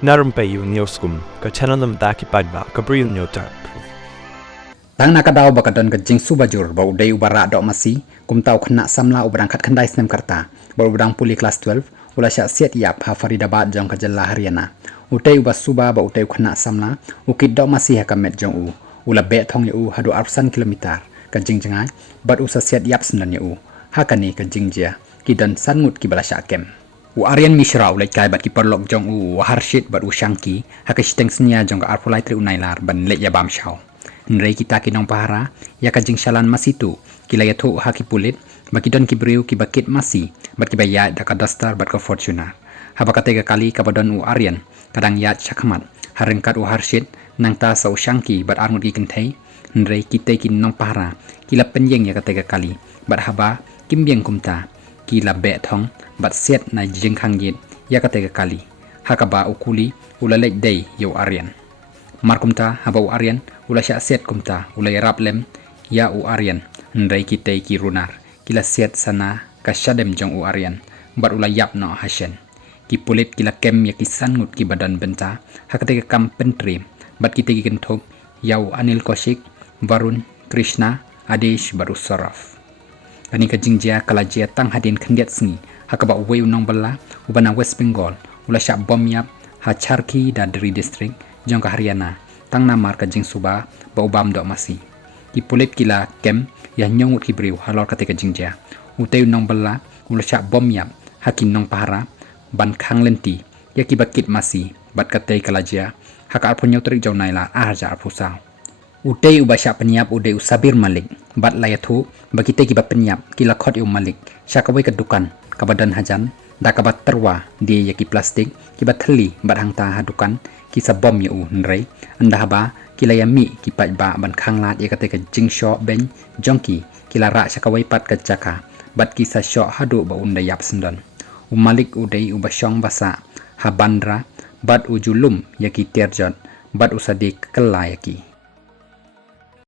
Na Rympei U ka channel nabynta ki paidbah ka Bri U Hynñiewtrep. Tang nakadaw bakadon ka jing Suba jur ba uday ubara dok Masi kumtaw khna samla ubrangkat khandai snem karta ba ubrang puli class 12 ula Shah Siat iaphi Faridabad jong ka jalla Haryana utai uba Suba ba utai khna samla ukit dok Masi ha kamet jong ula be thong u hadu arsan kilometer ka jing jangai bat usa Siat iap snan u hakani ka jing jia kidan Ngut ki bala Shah kem u Aryan Mishra ulai kai bat ki perlok jong u harshit bat u Shangki hakishteng snya jong ka arpulai tri unailar ban le ya bam shaw nrei kita kinong pahara ya ka jing shalan Masi tu kila ya thu haki pulit bakidon ki Bri U ki bakit Masi bat ki bayat da ka dastar bat ka Fortuner habakate ka kali ka badon u Aryan kadang yat shakmat harengkat u harshit nang ta sau Shangki bat arngut ki kenthei nrei kita kinong pahara kila penyeng ya kate ka kali bat haba kimbieng kumta kila be thong bat set na jing khangyet ya kate ka kali hakaba ukuli ulalek dei yo Aryan markumta haba u Aryan ula Shah set kumta ula yarap lem ya u Aryan nrei kitei ki runar kila set sana ka shadem jong u Aryan bat ula yap no hashen ki pulit kila kem ya ki Ngut ki badan benta hakate ka kam pentri bat kitei ki kenthop ya u Anil Koshik Varun Krishna Adesh baru Saraf kani ka jingjia kala jia tang hadin khandiat Sngi hakaba uwe unong bala ubana West Bengal ula Shah bom yap ha Charki da Dri district jong ka Haryana tang namar ka jing Suba ba ubam dok Masi ki pulit kila kem ya nyong ki Bri U halor kate ka jingjia uteu nong bala ula Shah bom yap hakin nong pahara ban khang lenti ya ki bakit Masi bat kate kala jia haka arpunyo trik jong naila arja arpusa utei uba Shah penyap udei usabir malik bat layathu bakite ki ba penyap kila khot u malik syakawai ka dukan ka badan hajan da ka bat terwa di ya ki plastik ki ba thali bat hangta hadukan ki sabom ya u nrei anda haba kila yami ki paidbah ban khanglat ya kate ka jingsho ben jongki kila ra syakawai pat ka jaka bat ki sa sho hadu ba unda yap sendon malik udei uba shong basa habandra bat ujulum ya ki terjot bat usadik kela ya ki